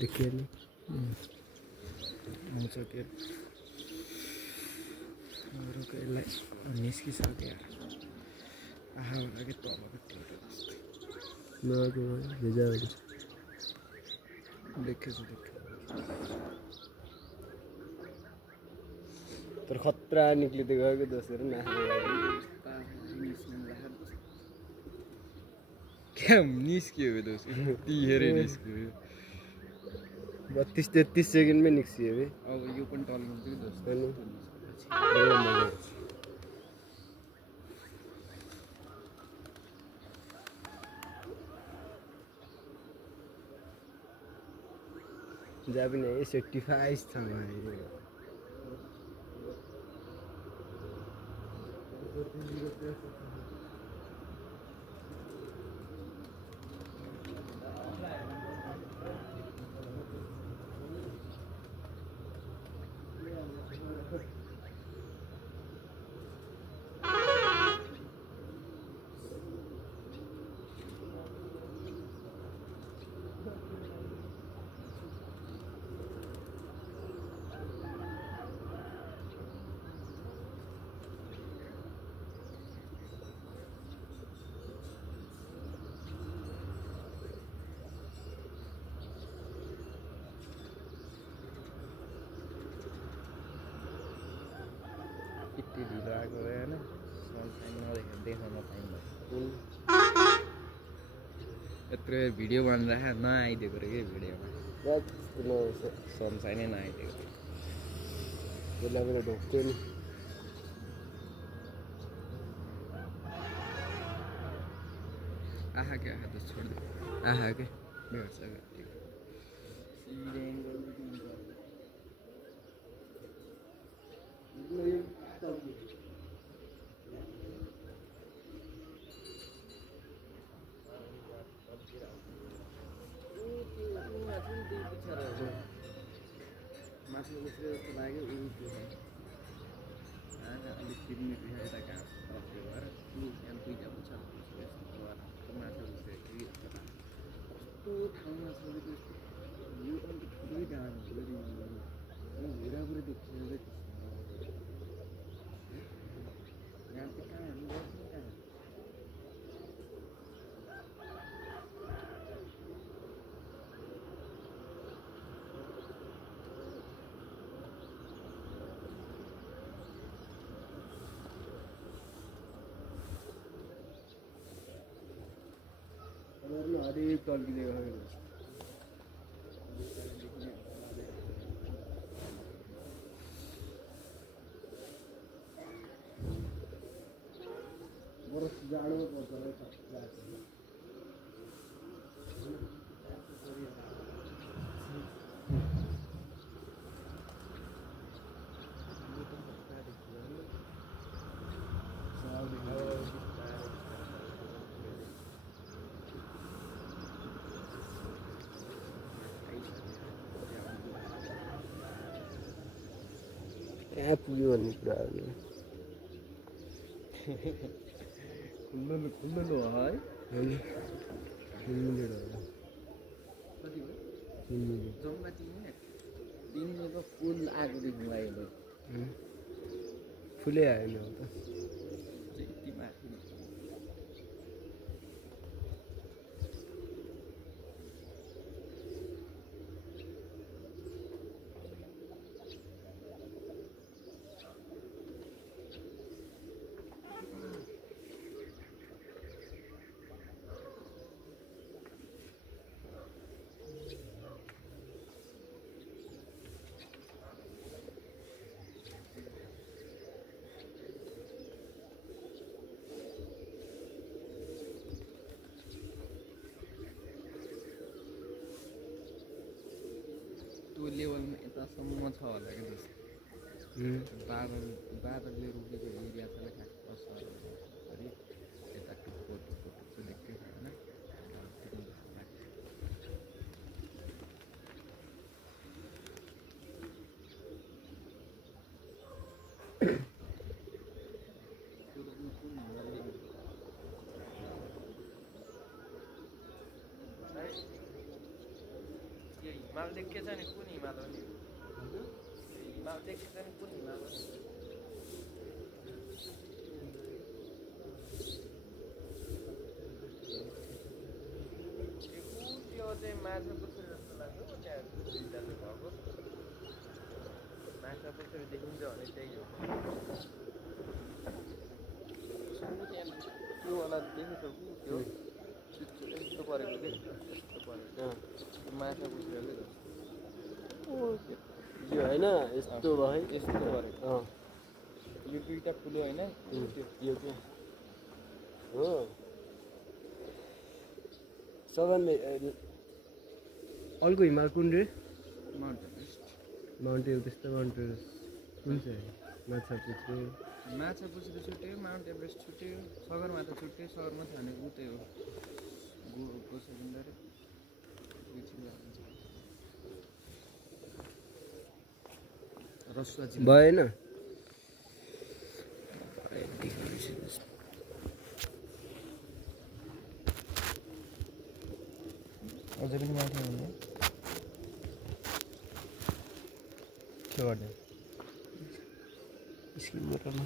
देखिए नहीं आउँछ के अरू केलाई निस्किसक्यो यार आहा होला कि तलको त्यो जस्तो नआएको भेजा देखेछ तर खतरा निक्लिँदै गयो दोस्रो क्या निस्कियो दोस्रो तिहेरै निस्कियो 32-33 सेकेन्डमै निस्कियो बे अब यो पनि टल्नुहुन्छ कि दोस्रो जहाँ पनि है 75 छ यति ढिलो आएको होइन सनसाइन देखाउन पाइँदैन यत्रो भिडियो बनाइराखेँ नआइदिएको रहेछ कि भिडियोमा सनसाइनै नआइदिएको बेला बेला ढोक्यो नि आहा के आहा त छोड्दै आहा के भेट्छ ठिक मासु उस्रे जस्तो लाग्यो अलिक तिर्ने यता घाँस तप्यो भएर यहाँ दुईवटा पनि छ माछा उस्रे कस्तो ठाउँमा छ यो पनि ठुलै डाँडा घुराघुरी देखिन्छ यहाँ चाहिँ कहाँ हामी गर्छौँ कहाँ हरेक टल्किँदै गयो बरफ जाडो पर्छ यहाँ पुग्यो भन्ने कुराहरू खुल्लो है जम्मा तिमीले त फुल आएको देख्नु लाग्यो फुलै आएन हो त यति माथि त्यो लेभलमा यतासम्म छ होला कि जस्तो बादलले रोकेको एरिया छ नि खास असर यता टुप्पो देख्दै छ होइन Yeah. हिमाल देखेछ नि कुन हिमाल हो नि हिमाल देखेछ नि कुन हिमाल हो त्यो चाहिँ माछा पुच्छर जस्तो लाग्यो त्यहाँ दुईटा चाहिँ भएको माछा पुच्छर देखिन्छ भने त्यही हो त्यो वाला देखेछौ कि त्यो यस्तो परेको के यस्तो परेको माछा पुच्छरले जस्तो यो होइन यस्तो भयो यस्तो परेको यो दुईटा ठुलो होइन यो के हो सबभन्दा अर्को हिमाल कुन रे Mount Everest Mount Everest Mount Everest कुन चाहिँ माछा पुच्छर माछा पुच्छर छुट्यो माउन्ट एभरेस्ट छुट्यो सगरमाथा छुट्यो सगरमाथा भनेको उतै हो गोसबिन्दर रसुवा भएन अझै पनि माथि हुने के गर्ने स्किम मोटरमा